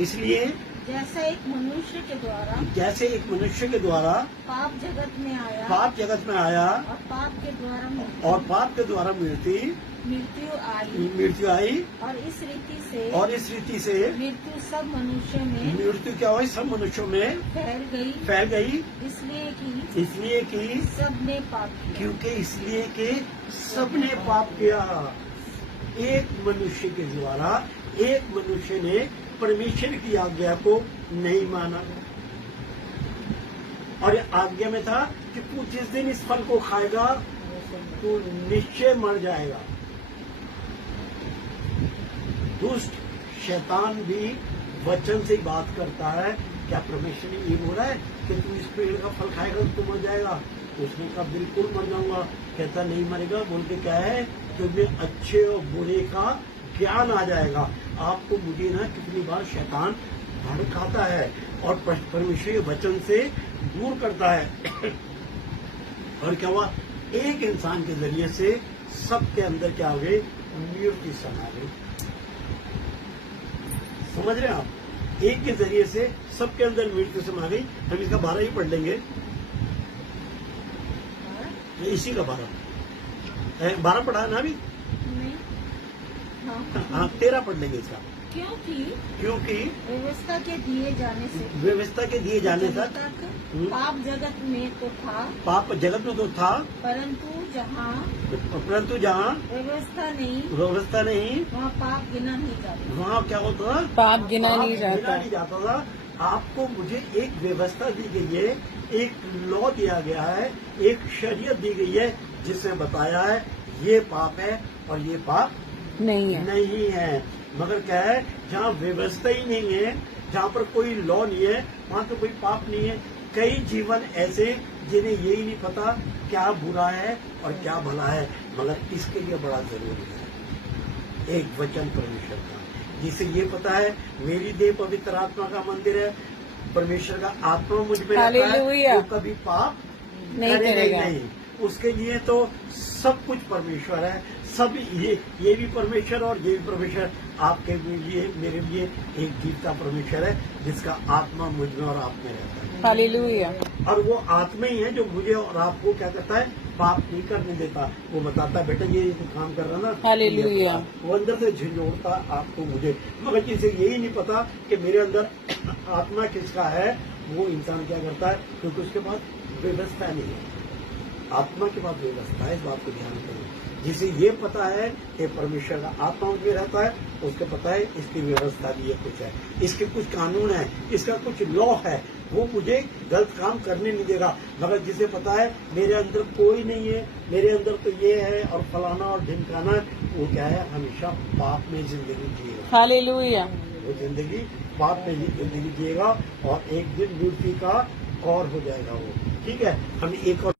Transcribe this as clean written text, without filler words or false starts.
इसलिए जैसे एक मनुष्य के द्वारा पाप जगत में आया और पाप के द्वारा मृत्यु आई और इस रीति से मृत्यु सब मनुष्यों में मृत्यु क्या हुई, सब मनुष्यों में फैल गई इसलिए कि सबने पाप किया। क्योंकि इसलिए कि सबने पाप किया। एक मनुष्य के द्वारा एक मनुष्य ने परमेश्वर की आज्ञा को नहीं माना और ये आज्ञा में था कि तू जिस दिन इस फल को खाएगा तू निश्चय मर जाएगा। दुष्ट शैतान भी वचन से ही बात करता है। क्या परमेश्वर ने ये बोला है कि तू इस पेड़ का फल खाएगा तो तू मर जाएगा? उसने कहा बिल्कुल मर जाऊंगा। कहता नहीं मरेगा। बोल के क्या है, तुम्हें अच्छे और बुरे का ज्ञान आ जाएगा। आपको मुझे ना कितनी बार शैतान भड़काता है और परमेश्वर के वचन से दूर करता है। और क्या हुआ, एक इंसान के जरिए से सबके अंदर क्या हो गई, मृत्यु समा गई। समझ रहे हैं आप? एक के जरिए से सबके अंदर मृत्यु समा गई। हम इसका 12 ही पढ़ लेंगे, इसी का 12 पढ़ा है ना अभी? हाँ 13 पढ़ लेंगे इसका। क्योंकि व्यवस्था के दिए जाने तक पाप जगत में तो था, परंतु जहाँ व्यवस्था नहीं वहाँ पाप गिना नहीं जाता। वहाँ क्या होता था, पाप गिना नहीं जाता था। आपको मुझे एक व्यवस्था दी गई है, एक लॉ दिया गया है, एक शरीयत दी गई है जिसमें बताया है ये पाप है और ये पाप नहीं है। मगर क्या है, जहाँ व्यवस्था ही नहीं है, जहाँ पर कोई लॉ नहीं है, वहाँ तो कोई पाप नहीं है। कई जीवन ऐसे जिन्हें यही नहीं पता क्या बुरा है और क्या भला है। मगर इसके लिए बड़ा जरूरी है एक वचन परमेश्वर का, जिसे ये पता है मेरी देह पवित्र आत्मा का मंदिर है, परमेश्वर का आत्मा मुझ में रहता है, वो कभी पाप नहीं करेगा नहीं। उसके लिए तो सब कुछ परमेश्वर है, सब ये भी परमेश्वर और ये भी परमेश्वर। आपके लिए मेरे लिए एक जीवता परमेश्वर है जिसका आत्मा मुझ में और आप में रहता है। हालेलुया। और वो आत्मा ही है जो मुझे और आपको क्या करता है, पाप नहीं करने देता। वो बताता है बेटा ये तो काम कर रहा ना, हालेलुया। वो अंदर से झंझोड़ता आपको मुझे। मगर जिसे यही नहीं पता कि मेरे अंदर आत्मा किसका है, वो इंसान क्या करता है, क्योंकि उसके पास व्यवस्था नहीं है। आत्मा के पास व्यवस्था है, इस बात को ध्यान करें। जिसे ये पता है कि परमेश्वर का आत्मा में रहता है, उसको पता है इसकी व्यवस्था भी ये कुछ है, इसके कुछ कानून है, इसका कुछ लॉ है, वो मुझे गलत काम करने नहीं देगा। मगर जिसे पता है मेरे अंदर कोई नहीं है, मेरे अंदर तो ये है और फलाना और ढिमकाना, वो क्या है, हमेशा पाप में जिंदगी जिएगा। हालेलुया। वो जिंदगी पाप में जिंदगी जिएगा और एक दिन मृत्यु का और हो जाएगा वो। ठीक है, हम एक और